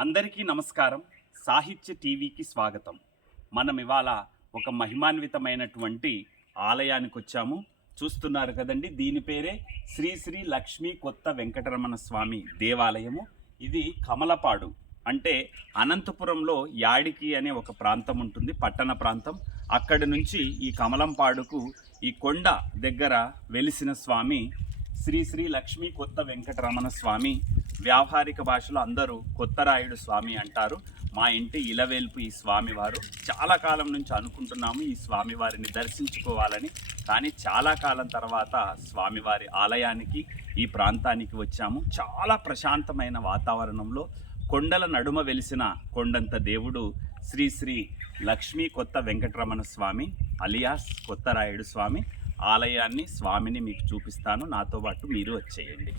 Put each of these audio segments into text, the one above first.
అందరికీ నమస్కారం. సాహిత్య టీవీకి స్వాగతం. మనం ఇవాళ ఒక మహిమాన్వితమైనటువంటి ఆలయానికి వచ్చాము. చూస్తున్నారు కదండి దీని పేరే శ్రీ శ్రీ లక్ష్మీ కొత్త వెంకటరమణ స్వామి దేవాలయము. ఇది కమలపాడు. అంటే అనంతపురంలో యాడికి అనే ఒక ప్రాంతం ఉంటుంది పట్టణ ప్రాంతం. అక్కడి నుంచి ఈ కమలంపాడుకు ఈ కొండ దగ్గర వెలిసిన స్వామి శ్రీ శ్రీ లక్ష్మీ కొత్త వెంకటరమణ స్వామి వ్యావహారిక భాషలో అందరూ కొత్తరాయుడు స్వామి అంటారు. మా ఇంటి ఇలవేల్పు ఈ స్వామివారు. చాలా కాలం నుంచి అనుకుంటున్నాము ఈ స్వామివారిని దర్శించుకోవాలని. కానీ చాలా కాలం తర్వాత స్వామివారి ఆలయానికి ఈ ప్రాంతానికి వచ్చాము. చాలా ప్రశాంతమైన వాతావరణంలో కొండల నడుమ వెలిసిన కొండంత దేవుడు శ్రీ శ్రీ లక్ష్మీ కొత్త వెంకటరమణ స్వామి అలియాస్ కొత్తరాయుడు స్వామి. ఆలయాన్ని స్వామిని మీకు చూపిస్తాను. నాతో పాటు మీరు వచ్చేయండి.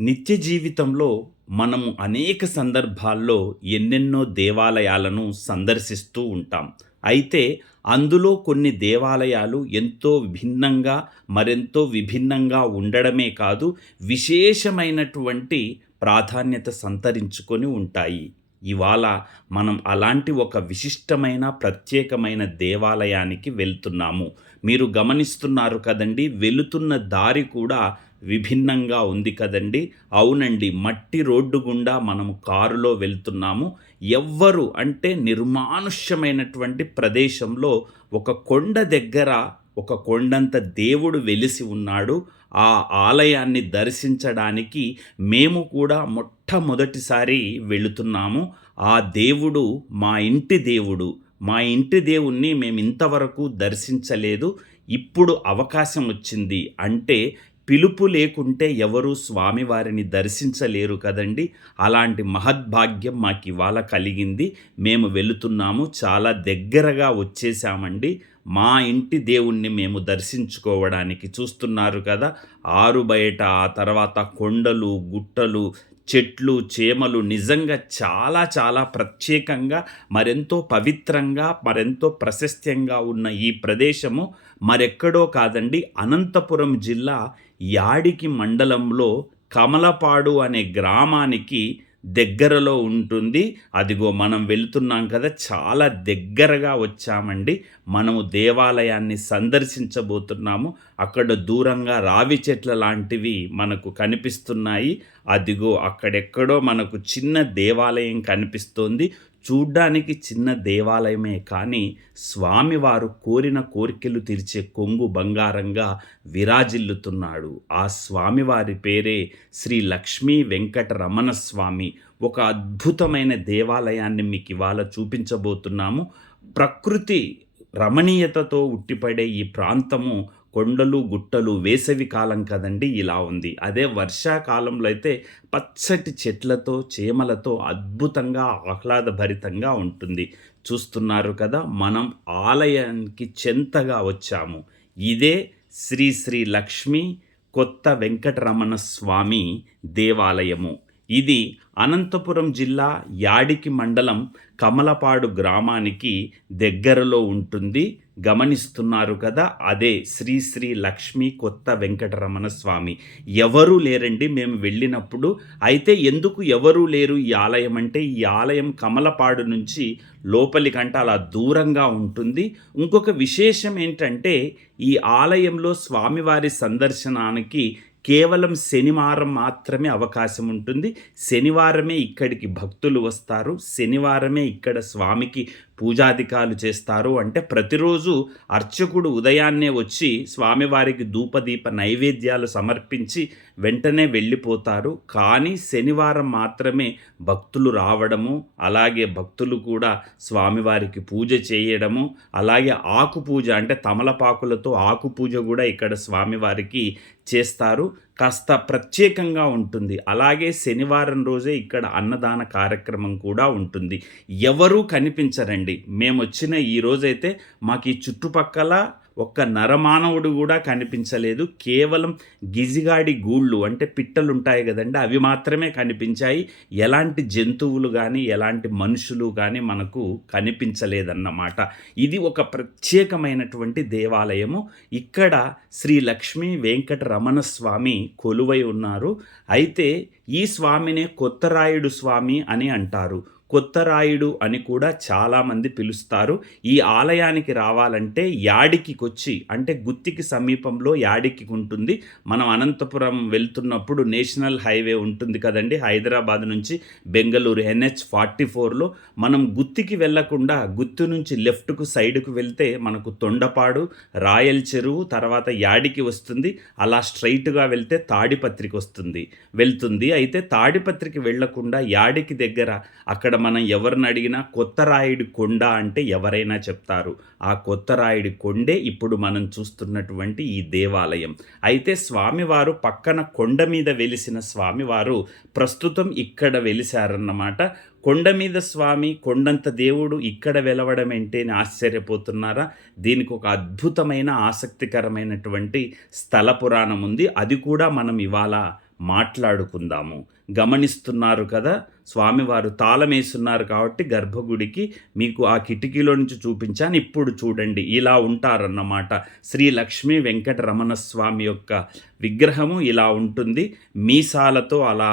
నిత్య జీవితంలో మనము అనేక సందర్భాల్లో ఎన్నెన్నో దేవాలయాలను సందర్శిస్తూ ఉంటాం. అయితే అందులో కొన్ని దేవాలయాలు ఎంతో భిన్నంగా మరెంతో విభిన్నంగా ఉండడమే కాదు విశేషమైనటువంటి ప్రాధాన్యత సంతరించుకొని ఉంటాయి. ఇవాళ మనం అలాంటి ఒక విశిష్టమైన ప్రత్యేకమైన దేవాలయానికి వెళ్తున్నాము. మీరు గమనిస్తున్నారు కదండి వెళుతున్న దారి కూడా విభిన్నంగా ఉంది కదండి. అవునండి మట్టి రోడ్డు గుండా మనము కారులో వెళ్తున్నాము. ఎవ్వరు అంటే నిర్మానుష్యమైనటువంటి ప్రదేశంలో ఒక కొండ దగ్గర ఒక కొండంత దేవుడు వెలిసి ఉన్నాడు. ఆ ఆలయాన్ని దర్శించడానికి మేము కూడా మొట్టమొదటిసారి వెళుతున్నాము. ఆ దేవుడు మా ఇంటి దేవుడు. మా ఇంటి దేవుణ్ణి మేము ఇంతవరకు దర్శించలేదు. ఇప్పుడు అవకాశం వచ్చింది అంటే పిలుపు లేకుంటే ఎవరు స్వామివారిని దర్శించలేరు కదండి. అలాంటి మహద్భాగ్యం మాకు ఇవాళ కలిగింది. మేము వెళుతున్నాము. చాలా దగ్గరగా వచ్చేసామండి మా ఇంటి దేవుణ్ణి మేము దర్శించుకోవడానికి చూస్తున్నారు కదా. ఆరు బయట ఆ తర్వాత కొండలు గుట్టలు చెట్లు చేమలు నిజంగా చాలా చాలా ప్రత్యేకంగా మరెంతో పవిత్రంగా మరెంతో ప్రశస్త్యంగా ఉన్న ఈ ప్రదేశము మరెక్కడో కాదండి. అనంతపురం జిల్లా యాడికి మండలంలో కమలపాడు అనే గ్రామానికి దగ్గరలో ఉంటుంది. అదిగో మనం వెళుతున్నాం కదా చాలా దగ్గరగా వచ్చామండి. మనము దేవాలయాన్ని సందర్శించబోతున్నాము. అక్కడ దూరంగా రావి చెట్ల లాంటివి మనకు కనిపిస్తున్నాయి. అదిగో అక్కడెక్కడో మనకు చిన్న దేవాలయం కనిపిస్తోంది. చూడ్డానికి చిన్న దేవాలయమే కానీ స్వామివారు కోరిన కోరికలు తీర్చే కొంగు బంగారంగా విరాజిల్లుతున్నాడు. ఆ స్వామివారి పేరే శ్రీ లక్ష్మీ వెంకటరమణ స్వామి ఒక అద్భుతమైన దేవాలయాన్ని మీకు ఇవాళ చూపించబోతున్నాము. ప్రకృతి రమణీయతతో ఉట్టిపడే ఈ ప్రాంతము కొండలు గుట్టలు వేసవి కాలం కదండి ఇలా ఉంది. అదే వర్షాకాలంలో అయితే పచ్చటి చెట్లతో చేమలతో అద్భుతంగా ఆహ్లాదభరితంగా ఉంటుంది. చూస్తున్నారు కదా మనం ఆలయానికి చెంతగా వచ్చాము. ఇదే శ్రీ శ్రీ లక్ష్మీ కొత్త వెంకటరమణ స్వామి దేవాలయము. ఇది అనంతపురం జిల్లా యాడికి మండలం కమలపాడు గ్రామానికి దగ్గరలో ఉంటుంది. గమనిస్తున్నారు కదా అదే శ్రీ శ్రీ లక్ష్మీ కొత్త వెంకటరమణ స్వామి. ఎవరూ లేరండి మేము వెళ్ళినప్పుడు. అయితే ఎందుకు ఎవరూ లేరు ఈ ఆలయం అంటే ఈ ఆలయం కమలపాడు నుంచి లోపలికంటే అలా దూరంగా ఉంటుంది. ఇంకొక విశేషం ఏంటంటే ఈ ఆలయంలో స్వామివారి సందర్శనానికి కేవలం శనివారం మాత్రమే అవకాశం ఉంటుంది. శనివారమే ఇక్కడికి భక్తులు వస్తారు. శనివారమే ఇక్కడ స్వామికి పూజాధికాలు చేస్తారు అంటే ప్రతిరోజు అర్చకుడు ఉదయాన్నే వచ్చి స్వామివారికి ధూపదీప నైవేద్యాలు సమర్పించి వెంటనే వెళ్ళిపోతారు. కానీ శనివారం మాత్రమే భక్తులు రావడము అలాగే భక్తులు కూడా స్వామివారికి పూజ చేయడము అలాగే ఆకు పూజ అంటే తమలపాకులతో ఆకు పూజ కూడా ఇక్కడ స్వామివారికి చేస్తారు. కాస్త ప్రత్యేకంగా ఉంటుంది. అలాగే శనివారం రోజే ఇక్కడ అన్నదాన కార్యక్రమం కూడా ఉంటుంది. ఎవరూ కనిపించరండి. మేము వచ్చిన ఈ రోజైతే మాకు ఈ చుట్టుపక్కల ఒక్క నరమానవుడు కూడా కనిపించలేదు. కేవలం గిజిగాడి గూళ్ళు అంటే పిట్టలు ఉంటాయి కదండి. అవి మాత్రమే కనిపించాయి. ఎలాంటి జంతువులు కానీ ఎలాంటి మనుషులు కానీ మనకు కనిపించలేదన్నమాట. ఇది ఒక ప్రత్యేకమైనటువంటి దేవాలయము. ఇక్కడ శ్రీ లక్ష్మీ వెంకటరమణ స్వామి కొలువై ఉన్నారు. అయితే ఈ స్వామినే కొత్తరాయుడు స్వామి అని అంటారు. కొత్తరాయుడు అని కూడా చాలామంది పిలుస్తారు. ఈ ఆలయానికి రావాలంటే యాడికికొచ్చి అంటే గుత్తికి సమీపంలో యాడికి ఉంటుంది మనం అనంతపురం వెళ్తున్నప్పుడు నేషనల్ హైవే ఉంటుంది కదండి. హైదరాబాద్ నుంచి బెంగళూరు ఎన్హెచ్ ఫార్టీ ఫోర్లో మనం గుత్తికి వెళ్ళకుండా గుత్తి నుంచి లెఫ్ట్కు సైడ్కు వెళ్తే మనకు తొండపాడు రాయల్ చెరువు తర్వాత యాడికి వస్తుంది. అలా స్ట్రైట్గా వెళ్తే తాడిపత్రికి వస్తుంది. వెళ్తుంది. అయితే తాడిపత్రికి వెళ్ళకుండా యాడికి దగ్గర అక్కడ మనం ఎవరిని అడిగినా కొత్త రాయుడి కొండ అంటే ఎవరైనా చెప్తారు. ఆ కొత్త రాయుడి కొండే ఇప్పుడు మనం చూస్తున్నటువంటి ఈ దేవాలయం. అయితే స్వామివారు పక్కన కొండ మీద వెలిసిన స్వామివారు ప్రస్తుతం ఇక్కడ వెలిశారన్నమాట. కొండ మీద స్వామి కొండంత దేవుడు ఇక్కడ వెలవడం ఏంటని ఆశ్చర్యపోతున్నారా? దీనికి ఒక అద్భుతమైన ఆసక్తికరమైనటువంటి స్థల పురాణం ఉంది. అది కూడా మనం ఇవాళ మాట్లాడుకుందాము. గమనిస్తున్నారు కదా? స్వామివారు తాళమేస్తున్నారు కాబట్టి గర్భగుడికి మీకు ఆ కిటికీలో నుంచి చూపించాను. ఇప్పుడు చూడండి ఇలా ఉంటారన్నమాట. శ్రీ లక్ష్మీ వెంకటరమణ స్వామి యొక్క విగ్రహము ఇలా ఉంటుంది. మీసాలతో అలా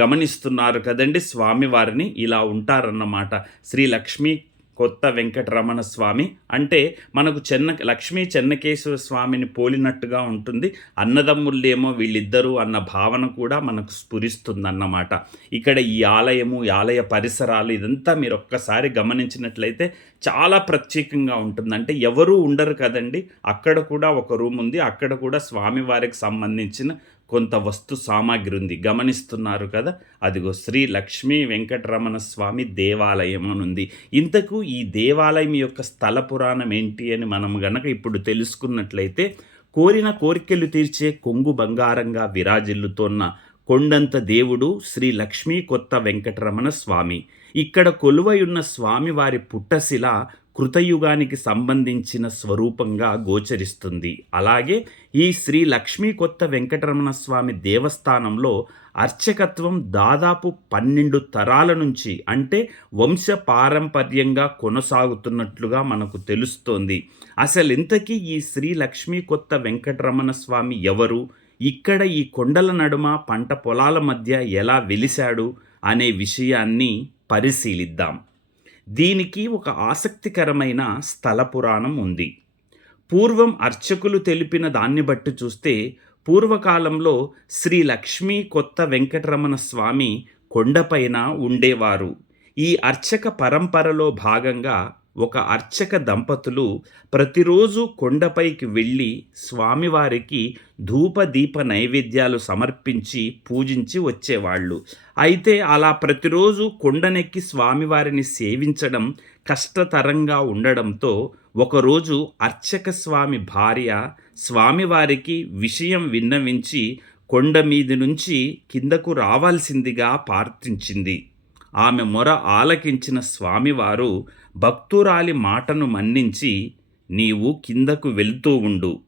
గమనిస్తున్నారు కదండి స్వామివారిని ఇలా ఉంటారన్నమాట. శ్రీ లక్ష్మీ కొత్త వెంకటరమణ స్వామి. అంటే మనకు చెన్న లక్ష్మీ చెన్నకేశ్వర స్వామిని పోలినట్టుగా ఉంటుంది. అన్నదమ్ముళ్ళేమో వీళ్ళిద్దరూ అన్న భావన కూడా మనకు స్ఫురిస్తుందన్నమాట. ఇక్కడ ఈ ఆలయము ఈ ఆలయ పరిసరాలు ఇదంతా మీరు ఒక్కసారి గమనించినట్లయితే చాలా ప్రత్యేకంగా ఉంటుంది. అంటే ఎవరూ ఉండరు కదండి. అక్కడ కూడా ఒక రూమ్ ఉంది. అక్కడ కూడా స్వామివారికి సంబంధించిన కొంత వస్తు సామాగ్రి ఉంది గమనిస్తున్నారు కదా? అదిగో శ్రీ లక్ష్మీ వెంకటరమణ స్వామి దేవాలయం అని ఉంది ఇంతకు ఈ దేవాలయం యొక్క స్థల పురాణం ఏంటి అని మనం గనక ఇప్పుడు తెలుసుకున్నట్లయితే కోరిన కోరికలు తీర్చే కొంగు బంగారంగా విరాజిల్లుతోన్న కొండంత దేవుడు శ్రీ లక్ష్మీ కొత్త వెంకటరమణ స్వామి. ఇక్కడ కొలువై ఉన్న స్వామివారి పుట్టశిల కృతయుగానికి సంబంధించిన స్వరూపంగా గోచరిస్తుంది. అలాగే ఈ శ్రీ లక్ష్మీ కొత్త వెంకటరమణ స్వామి దేవస్థానంలో అర్చకత్వం దాదాపు పన్నెండు తరాల నుంచి అంటే వంశ పారంపర్యంగా కొనసాగుతున్నట్లుగా మనకు తెలుస్తోంది. అసలు ఇంతకీ ఈ శ్రీ లక్ష్మీ కొత్త వెంకటరమణ స్వామి ఎవరు? ఇక్కడ ఈ కొండల నడుమ పంట పొలాల మధ్య ఎలా వెలిశాడు? అనే విషయాన్ని పరిశీలిద్దాం. దీనికి ఒక ఆసక్తికరమైన స్థల పురాణం ఉంది. పూర్వం అర్చకులు తెలిపిన దాన్ని బట్టి చూస్తే పూర్వకాలంలో శ్రీ లక్ష్మీ కొత్త వెంకటరమణ స్వామి కొండపైన ఉండేవారు. ఈ అర్చక పరంపరలో భాగంగా ఒక అర్చక దంపతులు ప్రతిరోజు కొండపైకి వెళ్ళి స్వామివారికి ధూపదీప నైవేద్యాలు సమర్పించి పూజించి వచ్చేవాళ్ళు. అయితే అలా ప్రతిరోజు కొండనెక్కి స్వామివారిని సేవించడం కష్టతరంగా ఉండడంతో ఒకరోజు అర్చక స్వామి భార్య స్వామివారికి విషయం విన్నవించి కొండ మీది నుంచి కిందకు రావాల్సిందిగా ప్రార్థించింది. ఆమె మొర ఆలకించిన స్వామివారు భక్తురాలి మాటను మన్నించి నీవు కిందకు వెళ్తూ ఉండు.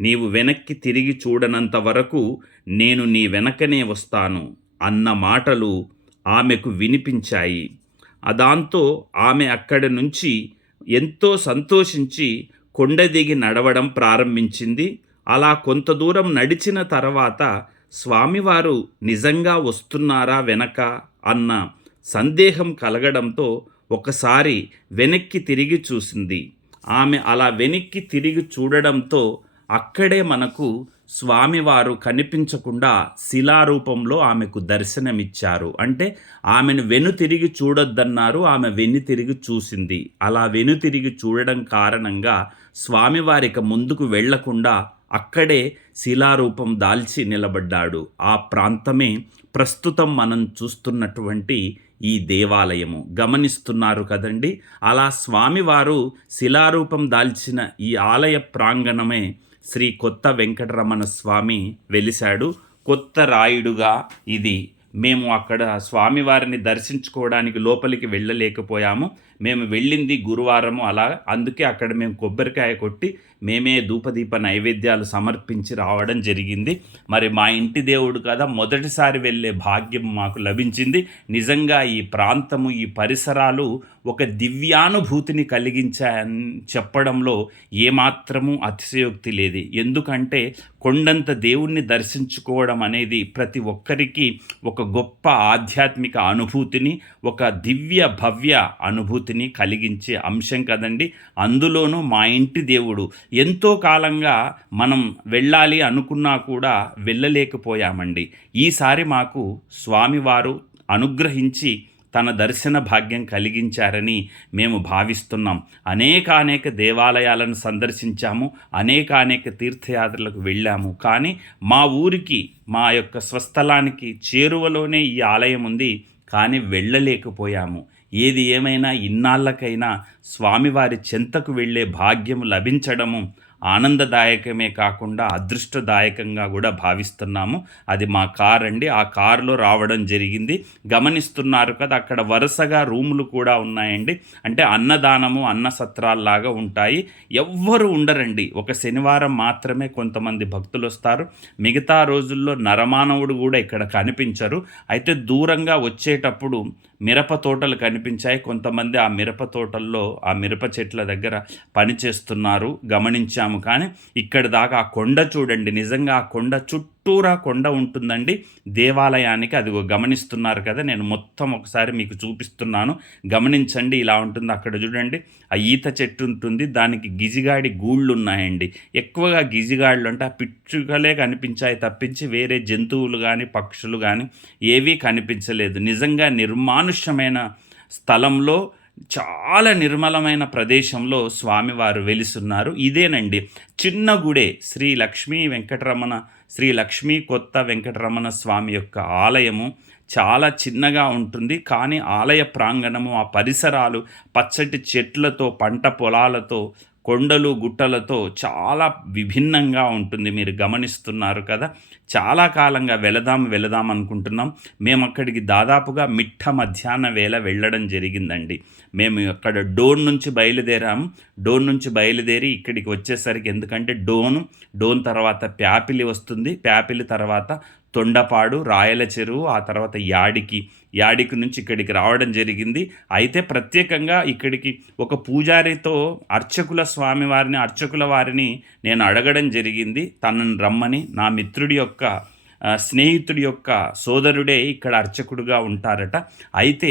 నీవు వెనక్కి తిరిగి చూడనంత వరకు నేను నీ వెనకనే వస్తాను అన్న మాటలు ఆమెకు వినిపించాయి. అదాంతో ఆమె అక్కడి నుంచి ఎంతో సంతోషించి కొండ దిగి నడవడం ప్రారంభించింది. అలా కొంత దూరం నడిచిన తర్వాత స్వామివారు నిజంగా వస్తున్నారా వెనక అన్న సందేహం కలగడంతో ఒకసారి వెనక్కి తిరిగి చూసింది. ఆమె అలా వెనక్కి తిరిగి చూడడంతో అక్కడే మనకు స్వామివారు కనిపించకుండా శిలారూపంలో ఆమెకు దర్శనమిచ్చారు. అంటే ఆమెను వెను తిరిగి చూడొద్దన్నారు ఆమె వెన్ను తిరిగి చూసింది. అలా వెను తిరిగి చూడడం కారణంగా స్వామివారిక ముందుకు వెళ్ళకుండా అక్కడే శిలారూపం దాల్చి నిలబడ్డాడు. ఆ ప్రాంతమే ప్రస్తుతం మనం చూస్తున్నటువంటి ఈ దేవాలయము. గమనిస్తున్నారు కదండి. అలా స్వామివారు శిలారూపం దాల్చిన ఈ ఆలయ ప్రాంగణమే శ్రీ కొత్త వెంకటరమణ స్వామి వెలిశాడు. కొత్త రాయుడుగా ఇది. మేము అక్కడ స్వామివారిని దర్శించుకోవడానికి లోపలికి వెళ్ళలేకపోయాము. మేము వెళ్ళింది గురువారము అలా. అందుకే అక్కడ మేము కొబ్బరికాయ కొట్టి మేమే ధూపదీప నైవేద్యాలు సమర్పించి రావడం జరిగింది. మరి మా ఇంటి దేవుడు కదా మొదటిసారి వెళ్ళే భాగ్యం మాకు లభించింది. నిజంగా ఈ ప్రాంతము ఈ పరిసరాలు ఒక దివ్యానుభూతిని కలిగించాయని చెప్పడంలో ఏమాత్రము అతిశయోక్తి లేదు. ఎందుకంటే కొండంత దేవుణ్ణి దర్శించుకోవడం అనేది ప్రతి ఒక్కరికి ఒక గొప్ప ఆధ్యాత్మిక అనుభూతిని ఒక దివ్య భవ్య అనుభూతిని కలిగించే అంశం కదండి. అందులోనూ మా ఇంటి దేవుడు ఎంతో కాలంగా మనం వెళ్ళాలి అనుకున్నా కూడా వెళ్ళలేకపోయామండి. ఈసారి మాకు స్వామివారు అనుగ్రహించి తన దర్శన భాగ్యం కలిగించారని మేము భావిస్తున్నాం. అనేకానేక దేవాలయాలను సందర్శించాము అనేకానేక తీర్థయాత్రలకు వెళ్ళాము. కానీ మా ఊరికి మా యొక్క స్వస్థలానికి చేరువలోనే ఈ ఆలయం ఉంది. కానీ వెళ్ళలేకపోయాము. ఏది ఏమైనా ఇన్నాళ్ళకైనా స్వామివారి చెంతకు వెళ్ళే భాగ్యం లభించడము ఆనందదాయకమే కాకుండా అదృష్టదాయకంగా కూడా భావిస్తున్నాము. అది మా కార్ అండి. ఆ కారులో రావడం జరిగింది. గమనిస్తున్నారు కదా అక్కడ వరుసగా రూములు కూడా ఉన్నాయండి. అంటే అన్నదానము అన్న సత్రాల్లాగా ఉంటాయి. ఎవ్వరు ఉండరండి. ఒక శనివారం మాత్రమే కొంతమంది భక్తులు వస్తారు. మిగతా రోజుల్లో నరమానవుడు కూడా ఇక్కడ కనిపించరు. అయితే దూరంగా వచ్చేటప్పుడు మిరప తోటలు కనిపించాయి. కొంతమంది ఆ మిరప తోటల్లో ఆ మిరప చెట్ల దగ్గర పనిచేస్తున్నారు. గమనించాము కానీ ఇక్కడి దాకా ఆ కొండ చూడండి. నిజంగా ఆ కొండ చుట్టూరా కొండ ఉంటుందండి. దేవాలయానికి అది గమనిస్తున్నారు కదా నేను మొత్తం ఒకసారి మీకు చూపిస్తున్నాను. గమనించండి ఇలా ఉంటుంది అక్కడ చూడండి. ఆ ఈత చెట్టు ఉంటుంది దానికి గిజిగాడి గూళ్ళు ఉన్నాయండి. ఎక్కువగా గిజిగాళ్ళు అంటే ఆ పిచ్చుకలే కనిపించాయి తప్పించి వేరే జంతువులు కానీ పక్షులు కానీ ఏవీ కనిపించలేదు. నిజంగా నిర్మానుష్యమైన స్థలంలో చాలా నిర్మలమైన ప్రదేశంలో స్వామివారు వెలిసున్నారు. ఇదేనండి చిన్న గుడే శ్రీ లక్ష్మీ వెంకటరమణ శ్రీ లక్ష్మీ కొత్త వెంకటరమణ స్వామి యొక్క ఆలయము. చాలా చిన్నగా ఉంటుంది కానీ ఆలయ ప్రాంగణము ఆ పరిసరాలు పచ్చటి చెట్లతో పంట పొలాలతో కొండలు గుట్టలతో చాలా విభిన్నంగా ఉంటుంది. మీరు గమనిస్తున్నారు కదా? చాలా కాలంగా వెళదాం వెళదాం అనుకుంటున్నాం. మేము అక్కడికి దాదాపుగా మిట్ట మధ్యాహ్న వేళ వెళ్ళడం జరిగిందండి. మేము అక్కడ డోన్ నుంచి బయలుదేరాము. డోన్ నుంచి బయలుదేరి ఇక్కడికి వచ్చేసరికి ఎందుకంటే డోను డోన్ తర్వాత ప్యాపిలి వస్తుంది. ప్యాపిలి తర్వాత తొండపాడు రాయల చెరువు ఆ తర్వాత యాడికి. యాడికి నుంచి ఇక్కడికి రావడం జరిగింది. అయితే ప్రత్యేకంగా ఇక్కడికి ఒక పూజారితో అర్చకుల స్వామివారిని అర్చకుల వారిని నేను అడగడం జరిగింది. తనని రమ్మని నా మిత్రుడి యొక్క స్నేహితుడి యొక్క సోదరుడే ఇక్కడ అర్చకుడుగా ఉంటారట. అయితే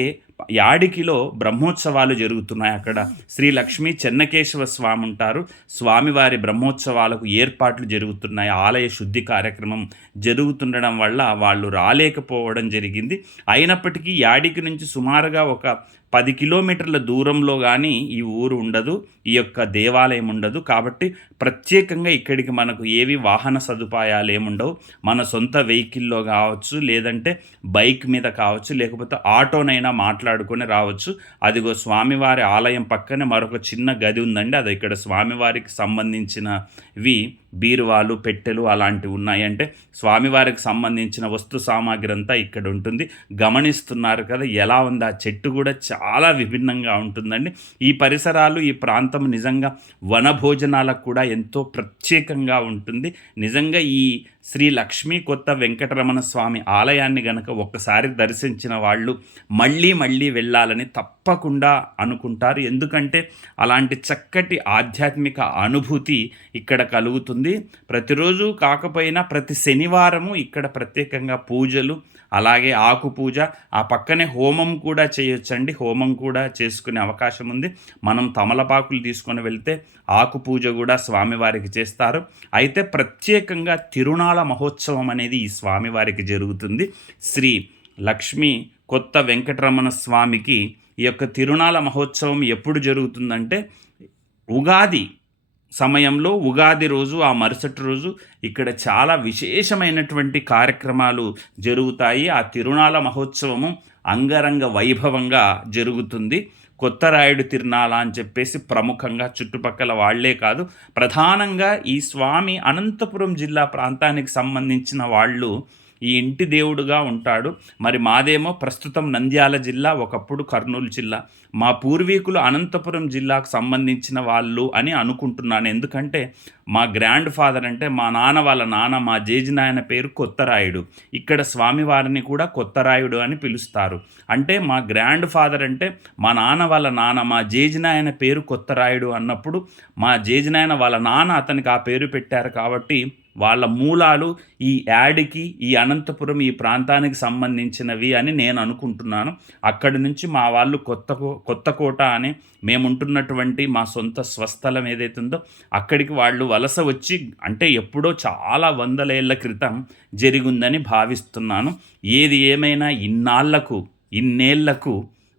యాడికిలో బ్రహ్మోత్సవాలు జరుగుతున్నాయి. అక్కడ శ్రీ లక్ష్మీ చెన్నకేశవ స్వామి ఉంటారు. స్వామివారి బ్రహ్మోత్సవాలకు ఏర్పాట్లు జరుగుతున్నాయి. ఆలయ శుద్ధి కార్యక్రమం జరుగుతుండడం వల్ల వాళ్ళు రాలేకపోవడం జరిగింది. అయినప్పటికీ యాడికి నుంచి సుమారుగా ఒక పది కిలోమీటర్ల దూరంలో కానీ ఈ ఊరు ఉండదు. ఈ యొక్క దేవాలయం ఉండదు. కాబట్టి ప్రత్యేకంగా ఇక్కడికి మనకు ఏవి వాహన సదుపాయాలు ఏముండవు. మన సొంత వెహికల్లో కావచ్చు లేదంటే బైక్ మీద కావచ్చు లేకపోతే ఆటోనైనా మాట్లాడుకొని రావచ్చు. అదిగో స్వామివారి ఆలయం పక్కనే మరొక చిన్న గది ఉందండి. అది ఇక్కడ స్వామివారికి సంబంధించినవి. బీరువాలు పెట్టెలు అలాంటివి ఉన్నాయంటే స్వామివారికి సంబంధించిన వస్తు సామాగ్రి అంతా ఇక్కడ ఉంటుంది. గమనిస్తున్నారు కదా ఎలా ఉంది? ఆ చెట్టు కూడా చాలా విభిన్నంగా ఉంటుందండి. ఈ పరిసరాలు ఈ ప్రాంతం నిజంగా వనభోజనాలకు కూడా ఎంతో ప్రత్యేకంగా ఉంటుంది. నిజంగా ఈ శ్రీ లక్ష్మీ కొత్త వెంకటరమణ స్వామి ఆలయాన్ని గనక ఒక్కసారి దర్శించిన వాళ్ళు మళ్ళీ మళ్ళీ వెళ్ళాలని తప్ప తప్పకుండా అనుకుంటారు. ఎందుకంటే అలాంటి చక్కటి ఆధ్యాత్మిక అనుభూతి ఇక్కడ కలుగుతుంది. ప్రతిరోజు కాకపోయినా ప్రతి శనివారము ఇక్కడ ప్రత్యేకంగా పూజలు అలాగే ఆకు పూజ ఆ పక్కనే హోమం కూడా చేయొచ్చండి. హోమం కూడా చేసుకునే అవకాశం ఉంది. మనం తమలపాకులు తీసుకొని వెళ్తే ఆకు పూజ కూడా స్వామివారికి చేస్తారు. అయితే ప్రత్యేకంగా తిరునాళ మహోత్సవం అనేది ఈ స్వామివారికి జరుగుతుంది. శ్రీ లక్ష్మీ కొత్త వెంకటరమణ స్వామికి ఈ యొక్క తిరునాళ మహోత్సవం ఎప్పుడు జరుగుతుందంటే ఉగాది సమయంలో ఉగాది రోజు ఆ మరుసటి రోజు ఇక్కడ చాలా విశేషమైనటువంటి కార్యక్రమాలు జరుగుతాయి. ఆ తిరునాళ మహోత్సవము అంగరంగ వైభవంగా జరుగుతుంది. కొత్త రాయుడు తిరునాళ అని చెప్పేసి ప్రముఖంగా చుట్టుపక్కల వాళ్ళే కాదు ప్రధానంగా ఈ స్వామి అనంతపురం జిల్లా ప్రాంతానికి సంబంధించిన వాళ్ళు ఈ ఇంటి దేవుడుగా ఉంటాడు. మరి మాదేమో ప్రస్తుతం నంద్యాల జిల్లా ఒకప్పుడు కర్నూలు జిల్లా. మా పూర్వీకులు అనంతపురం జిల్లాకు సంబంధించిన వాళ్ళు అని అనుకుంటున్నాను. ఎందుకంటే మా గ్రాండ్ ఫాదర్ అంటే మా నాన్న వాళ్ళ నాన్న మా జేజి నాయన పేరు కొత్తరాయుడు. ఇక్కడ స్వామివారిని కూడా కొత్తరాయుడు అని పిలుస్తారు. అంటే మా గ్రాండ్ ఫాదర్ అంటే మా నాన్న వాళ్ళ నాన్న మా జేజి నాయన పేరు కొత్తరాయుడు అన్నప్పుడు మా జేజి నాయన వాళ్ళ నాన్న అతనికి ఆ పేరు పెట్టారు కాబట్టి వాళ్ళ మూలాలు ఈ యాడ్కి ఈ అనంతపురం ఈ ప్రాంతానికి సంబంధించినవి అని నేను అనుకుంటున్నాను. అక్కడి నుంచి మా వాళ్ళు కొత్త కొత్త కోట అని మేముంటున్నటువంటి మా సొంత స్వస్థలం ఏదైతే ఉందో అక్కడికి వాళ్ళు వలస వచ్చి అంటే ఎప్పుడో చాలా వందల ఏళ్ళ క్రితం జరిగిందని భావిస్తున్నాను. ఏది ఏమైనా ఇన్నాళ్ళకు ఇన్నేళ్ళకు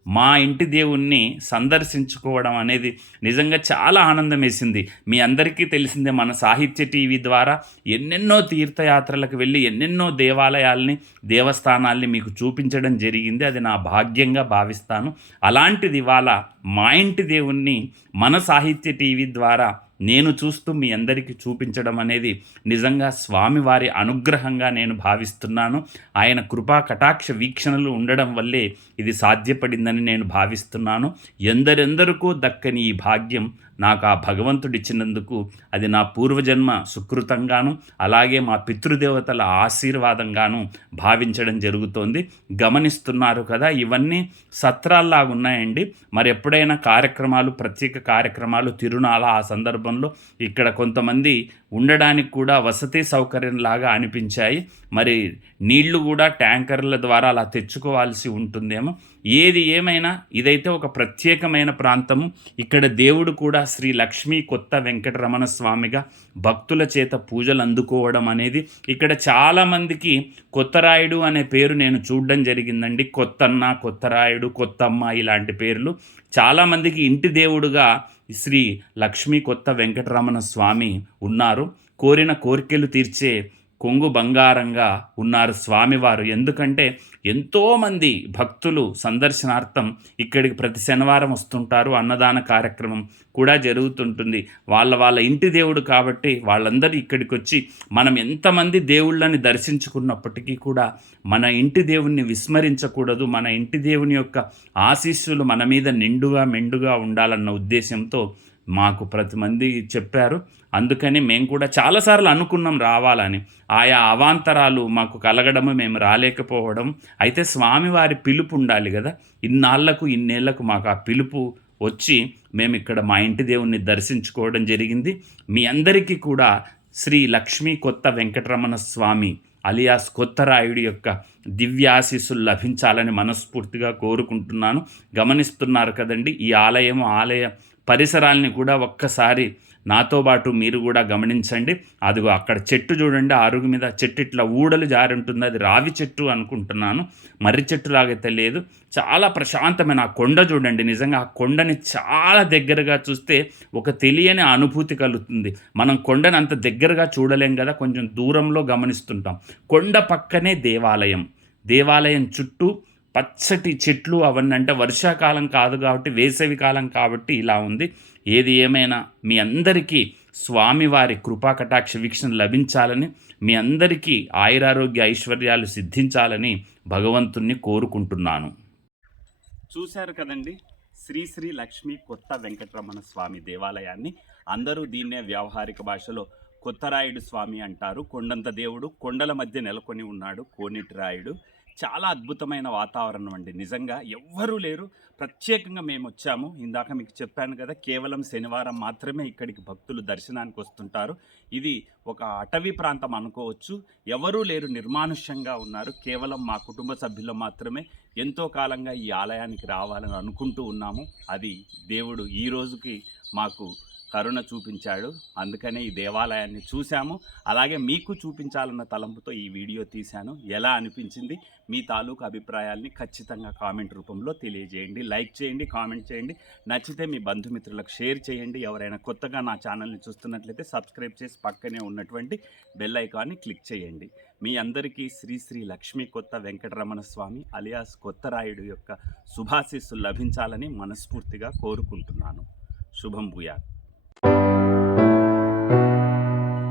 మా ఇంటి దేవుణ్ణి సందర్శించుకోవడం అనేది నిజంగా చాలా ఆనందం వేసింది. మీ అందరికీ తెలిసిందే మన సాహిత్య టీవీ ద్వారా ఎన్నెన్నో తీర్థయాత్రలకు వెళ్ళి ఎన్నెన్నో దేవాలయాల్ని దేవస్థానాల్ని మీకు చూపించడం జరిగింది. అది నా భాగ్యంగా భావిస్తాను. అలాంటిది ఇవాళ మా ఇంటి దేవుణ్ణి మన సాహిత్య టీవీ ద్వారా నేను చూస్తూ మీ అందరికీ చూపించడం అనేది నిజంగా స్వామివారి అనుగ్రహంగా నేను భావిస్తున్నాను. ఆయన కృపా కటాక్ష వీక్షణలు ఉండడం వల్లే ఇది సాధ్యపడిందని నేను భావిస్తున్నాను. ఎందరెందరికో దక్కని ఈ భాగ్యం నాకు ఆ భగవంతుడిచ్చినందుకు అది నా పూర్వజన్మ సుకృతంగాను అలాగే మా పితృదేవతల ఆశీర్వాదంగాను భావించడం జరుగుతోంది. గమనిస్తున్నారు కదా ఇవన్నీ సత్రాల్లాగా ఉన్నాయండి. మరి ఎప్పుడైనా కార్యక్రమాలు ప్రత్యేక కార్యక్రమాలు తిరునాళ ఆ సందర్భంలో ఇక్కడ కొంతమంది ఉండడానికి కూడా వసతి సౌకర్యంలాగా అనిపించాయి. మరి నీళ్ళు కూడా ట్యాంకర్ల ద్వారా అలా తెచ్చుకోవాల్సి ఉంటుందేమో. ఏది ఏమైనా ఇదైతే ఒక ప్రత్యేకమైన ప్రాంతము. ఇక్కడ దేవుడు కూడా శ్రీ లక్ష్మీ కొత్త వెంకటరమణ స్వామిగా భక్తుల చేత పూజలు అందుకోవడం అనేది ఇక్కడ చాలామందికి కొత్తరాయుడు అనే పేరు నేను చూడడం జరిగిందండి. కొత్తన్న కొత్తరాయుడు కొత్తమ్మ ఇలాంటి పేర్లు. చాలామందికి ఇంటి దేవుడుగా శ్రీ లక్ష్మీ కొత్త వెంకటరమణ స్వామి ఉన్నారు. కోరిన కోరికలు తీర్చే కొంగు బంగారంగా ఉన్నారు స్వామివారు. ఎందుకంటే ఎంతోమంది భక్తులు సందర్శనార్థం ఇక్కడికి ప్రతి శనివారం వస్తుంటారు. అన్నదాన కార్యక్రమం కూడా జరుగుతుంటుంది. వాళ్ళ వాళ్ళ ఇంటి దేవుడు కాబట్టి వాళ్ళందరూ ఇక్కడికి వచ్చి మనం ఎంతమంది దేవుళ్ళని దర్శించుకున్నప్పటికీ కూడా మన ఇంటి దేవుణ్ణి విస్మరించకూడదు. మన ఇంటి దేవుని యొక్క ఆశీస్సులు మన మీద నిండుగా మెండుగా ఉండాలన్న ఉద్దేశంతో మాకు ప్రతి మంది చెప్పారు. అందుకని మేము కూడా చాలాసార్లు అనుకున్నాం రావాలని. ఆయా అవాంతరాలు మాకు కలగడము మేము రాలేకపోవడం. అయితే స్వామివారి పిలుపు ఉండాలి కదా. ఇన్నాళ్ళకు ఇన్నేళ్ళకు మాకు ఆ పిలుపు వచ్చి మేము ఇక్కడ మా ఇంటి దేవుణ్ణి దర్శించుకోవడం జరిగింది. మీ అందరికీ కూడా శ్రీ లక్ష్మీ కొత్త వెంకటరమణ స్వామి అలియాస్ కొత్తరాయుడి యొక్క దివ్యాశీస్సులు లభించాలని మనస్ఫూర్తిగా కోరుకుంటున్నాను. గమనిస్తున్నారు కదండి ఈ ఆలయం ఆలయ పరిసరాల్ని కూడా ఒక్కసారి నాతో పాటు మీరు కూడా గమనించండి. అదిగో అక్కడ చెట్టు చూడండి. ఆరుగు అరుగు మీద చెట్టు ఇట్లా ఊడలు జారి ఉంటుంది. అది రావి చెట్టు అనుకుంటున్నాను. మర్రి చెట్టు లాగైతే లేదు. చాలా ప్రశాంతమైన ఆ కొండ చూడండి. నిజంగా ఆ కొండని చాలా దగ్గరగా చూస్తే ఒక తెలియని అనుభూతి కలుగుతుంది. మనం కొండను అంత దగ్గరగా చూడలేం కదా. కొంచెం దూరంలో గమనిస్తుంటాం. కొండ పక్కనే దేవాలయం. దేవాలయం చుట్టూ పచ్చటి చెట్లు అవన్నీ అంటే వర్షాకాలం కాదు కాబట్టి వేసవి కాలం కాబట్టి ఇలా ఉంది. ఏది ఏమైనా మీ అందరికీ స్వామివారి కృపా కటాక్ష వీక్షణ లభించాలని మీ అందరికీ ఆయురారోగ్య ఐశ్వర్యాలు సిద్ధించాలని భగవంతుణ్ణి కోరుకుంటున్నాను. చూశారు కదండి? శ్రీ శ్రీ లక్ష్మీ కొత్త వెంకటరమణ స్వామి దేవాలయాన్ని. అందరూ దీన్నే వ్యావహారిక భాషలో కొత్తరాయుడు స్వామి అంటారు. కొండంత దేవుడు కొండల మధ్య నెలకొని ఉన్నాడు. కోనేటి రాయుడు. చాలా అద్భుతమైన వాతావరణం అండి. నిజంగా ఎవ్వరూ లేరు. ప్రత్యేకంగా మేము వచ్చాము. ఇందాక మీకు చెప్పాను కదా కేవలం శనివారం మాత్రమే ఇక్కడికి భక్తులు దర్శనానికి వస్తుంటారు. ఇది ఒక అటవీ ప్రాంతం అనుకోవచ్చు. ఎవరూ లేరు నిర్మానుష్యంగా ఉన్నారు. కేవలం మా కుటుంబ సభ్యులు మాత్రమే ఎంతో కాలంగా ఈ ఆలయానికి రావాలని అనుకుంటూ ఉన్నాము. అది దేవుడు ఈ రోజుకి మాకు కరుణ చూపించాడు. అందుకనే ఈ దేవాలయాన్ని చూశాము. అలాగే మీకు చూపించాలన్న తలంపుతో ఈ వీడియో తీశాను. ఎలా అనిపించింది? మీ తాలూకు అభిప్రాయాల్ని ఖచ్చితంగా కామెంట్ రూపంలో తెలియజేయండి. లైక్ చేయండి కామెంట్ చేయండి. నచ్చితే మీ బంధుమిత్రులకు షేర్ చేయండి. ఎవరైనా కొత్తగా నా ఛానల్ని చూస్తున్నట్లయితే సబ్స్క్రైబ్ చేసి పక్కనే ఉన్నటువంటి బెల్ ఐకాన్ని క్లిక్ చేయండి. మీ అందరికీ శ్రీ శ్రీ లక్ష్మీ కొత్త వెంకటరమణ స్వామి అలియాస్ కొత్తరాయుడు యొక్క శుభాశీస్సులు లభించాలని మనస్ఫూర్తిగా కోరుకుంటున్నాను. శుభం భూయాత్.